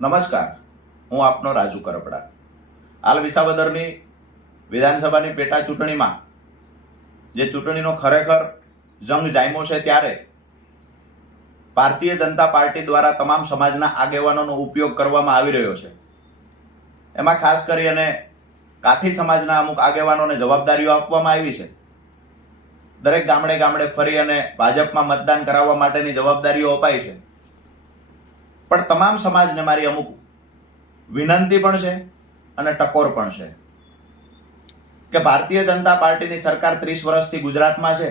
નમસ્કાર, હું આપનો રાજુ કરપડા. હાલ વિસાવદરની વિધાનસભાની પેટા ચૂંટણીમાં જે ચૂંટણીનો ખરેખર જંગ જામ્યો છે ત્યારે ભારતીય જનતા પાર્ટી દ્વારા તમામ સમાજના આગેવાનોનો ઉપયોગ કરવામાં આવી રહ્યો છે. એમાં ખાસ કરીને કાઠી સમાજના અમુક આગેવાનોને જવાબદારીઓ આપવામાં આવી છે. દરેક ગામડે ગામડે ફરી અને ભાજપમાં મતદાન કરાવવા માટેની જવાબદારીઓ અપાઈ છે. પણ તમામ સમાજને મારી અમુક વિનંતી પણ છે અને ટકોર પણ છે કે ભારતીય જનતા પાર્ટીની સરકાર 30 વર્ષથી ગુજરાતમાં છે.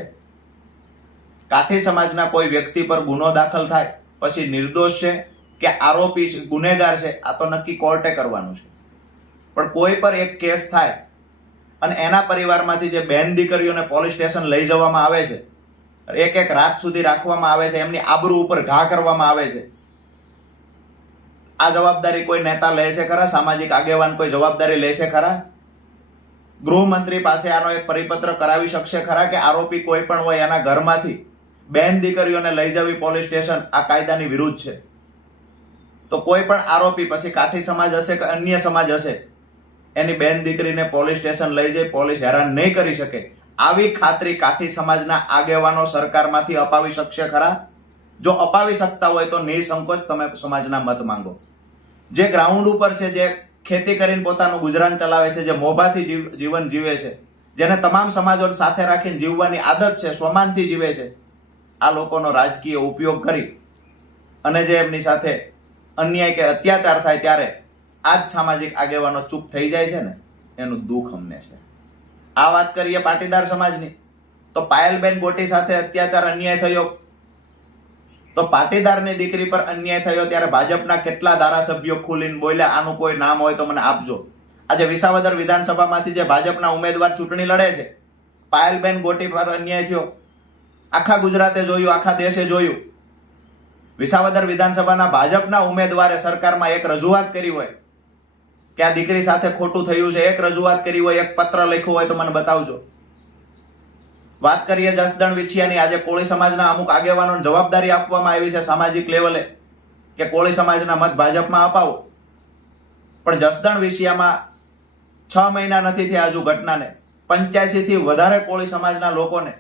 કાઠી સમાજના કોઈ વ્યક્તિ પર ગુનો દાખલ થાય પછી નિર્દોષ છે કે આરોપી છે, ગુનેગાર છે, આ તો નક્કી કોર્ટે કરવાનું છે. પણ કોઈ પર એક કેસ થાય અને એના પરિવારમાંથી જે બેન દીકરીઓને પોલીસ સ્ટેશન લઈ જવામાં આવે છે, એક રાત સુધી રાખવામાં આવે છે, એમની આબરૂ ઉપર ઘા કરવામાં આવે છે, આ જવાબદારી કોઈ નેતા લે છે ખરા? સામાજિક આગેવાન કોઈ જવાબદારી લે છે ખરા? ગૃહમંત્રી પાસે આનો એક પરિપત્ર કરાવી શકશે ખરા કે આરોપી કોઈ પણ હોય એના ઘરમાંથી બેન દીકરીઓને લઈ જવી પોલીસ સ્ટેશન આ કાયદાની વિરુદ્ધ છે? તો કોઈ પણ આરોપી પછી કાઠી સમાજ હશે કે અન્ય સમાજ હશે એની બેન દીકરીને પોલીસ સ્ટેશન લઈ જઈ પોલીસ હેરાન નહીં કરી શકે, આવી ખાતરી કાઠી સમાજના આગેવાનો સરકારમાંથી અપાવી શકશે ખરા? જો અપાવી શકતા હોય તો નિસંકોચ તમે સમાજના મત માંગો. જે ગ્રાઉન્ડ ઉપર છે, જે ખેતી કરીને પોતાનું ગુજરાન ચલાવે છે, જે મોભાથી જીવન જીવે છે, જેને તમામ સમાજો સાથે રાખીને જીવવાની આદત છે, સ્વમાનથી જીવે છે, આ લોકોનો રાજકીય ઉપયોગ કરી અને જે એમની સાથે અન્યાય કે અત્યાચાર થાય ત્યારે આ જ સામાજિક આગેવાનો ચૂપ થઈ જાય છે ને, એનું દુઃખ અમને છે. આ વાત કરીએ પાટીદાર સમાજની તો પાયલબેન ગોટી સાથે અત્યાચાર અન્યાય થયો તો પાટીદારની દીકરી પર અન્યાય થયો ત્યારે ભાજપના કેટલા ધારાસભ્યો ખુલીને બોલ્યા? આનું કોઈ નામ હોય તો મને આપજો. આજે વિસાવદર વિધાનસભામાંથી જે ભાજપના ઉમેદવાર ચૂંટણી લડે છે, પાયલબેન ગોટી પર અન્યાય થયો, આખા ગુજરાતે જોયું, આખા દેશે જોયું. વિસાવદર વિધાનસભાના ભાજપના ઉમેદવારે સરકારમાં એક રજૂઆત કરી હોય કે આ દીકરી સાથે ખોટું થયું છે, એક રજૂઆત કરી હોય, એક પત્ર લખ્યો હોય તો મને બતાવજો. વાત કરીએ જસદણ વિછિયાની, આજે કોળી સમાજના અમુક આગેવાનોને જવાબદારી આપવામાં આવી છે સામાજિક લેવલે કે કોળી સમાજના મત ભાજપમાં અપાવો. પણ જસદણ વિછિયામાં 6 મહિના નથી થયા હજુ ઘટનાને, 85 થી વધારે કોળી સમાજના લોકોને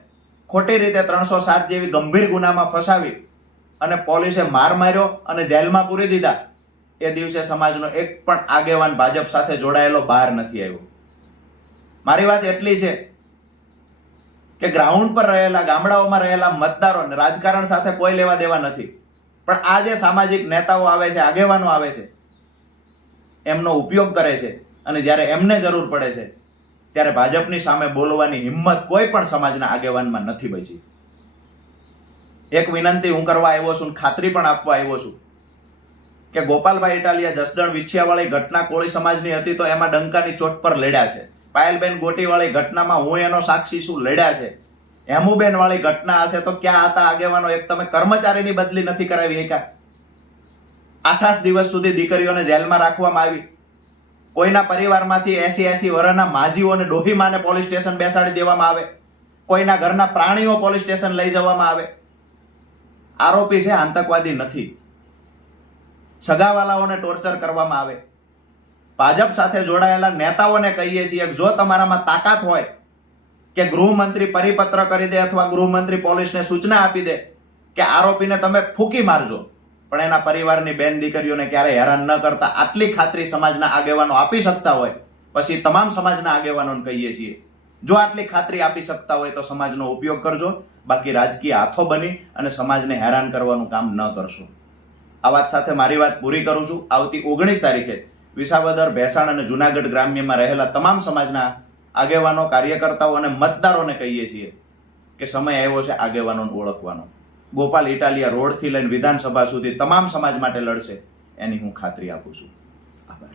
ખોટી રીતે 307 જેવી ગંભીર ગુનામાં ફસાવી અને પોલીસે માર માર્યો અને જેલમાં પૂરી દીધા. એ દિવસે સમાજનો એક પણ આગેવાન ભાજપ સાથે જોડાયેલો બહાર નથી આવ્યો. મારી વાત એટલી છે કે ગ્રાઉન્ડ પર રહેલા, ગામડાઓમાં રહેલા મતદારોને રાજકારણ સાથે કોઈ લેવા દેવા નથી. પણ આ જે સામાજિક નેતાઓ આવે છે, આગેવાનો આવે છે, એમનો ઉપયોગ કરે છે અને જ્યારે એમને જરૂર પડે છે ત્યારે ભાજપની સામે બોલવાની હિંમત કોઈ પણ સમાજના આગેવાનમાં નથી બચી. એક વિનંતી હું કરવા આવ્યો છું, ખાતરી પણ આપવા આવ્યો છું કે ગોપાલભાઈ ઇટાલિયા જસદણ વિછિયાવાળી ઘટના કોળી સમાજની હતી તો એમાં ડંકાની ચોટ પર લડ્યા છે. પાયલબેન ગોટીવાળી ઘટનામાં હું એનો સાક્ષી છું, લડ્યા છે. હેમુબેન વાળી ઘટના હશે તો ક્યાં હતા આગેવાનો? એક તમે કર્મચારીની બદલી નથી કરાવી શક્યા. 8-8 દિવસ સુધી દીકરીઓને જેલમાં રાખવામાં આવી. કોઈના પરિવારમાંથી 80-80 વર્ષના માજીઓને, ડોહીમાને પોલીસ સ્ટેશન બેસાડી દેવામાં આવે. કોઈના ઘરના પ્રાણીઓ પોલીસ સ્ટેશન લઈ જવામાં આવે. આરોપી છે, આતંકવાદી નથી. સગાવાલાઓને ટોર્ચર કરવામાં આવે. ભાજપ સાથે જોડાયેલા નેતાઓને કહીએ છીએ જો તમારામાં તાકાત હોય કે ગૃહમંત્રી પરિપત્ર કરી દે અથવા ગૃહમંત્રી પોલીસને સૂચના આપી દે કે આરોપીને તમે ફૂંકી મારજો, પણ એના પરિવારની બેન દીકરીઓને ક્યારેય હેરાન ન કરતા, આટલી ખાતરી સમાજના આગેવાનો આપી શકતા હોય પછી તમામ સમાજના આગેવાનોને કહીએ છીએ જો આટલી ખાતરી આપી શકતા હોય તો સમાજનો ઉપયોગ કરજો. બાકી રાજકીય હાથો બની અને સમાજને હેરાન કરવાનું કામ ન કરશો. આ વાત સાથે મારી વાત પૂરી કરું છું. આવતી 19 તારીખે વિસાવદર, ભેસાણ અને જુનાગઢ ગ્રામ્યમાં રહેલા તમામ સમાજના આગેવાનો, કાર્યકર્તાઓ અને મતદારોને કહીએ છીએ કે સમય આવ્યો છે આગેવાનોને ઓળખવાનો. ગોપાલ ઇટાલિયા રોડથી લઈને વિધાનસભા સુધી તમામ સમાજ માટે લડશે, એની હું ખાતરી આપું છું. આભાર.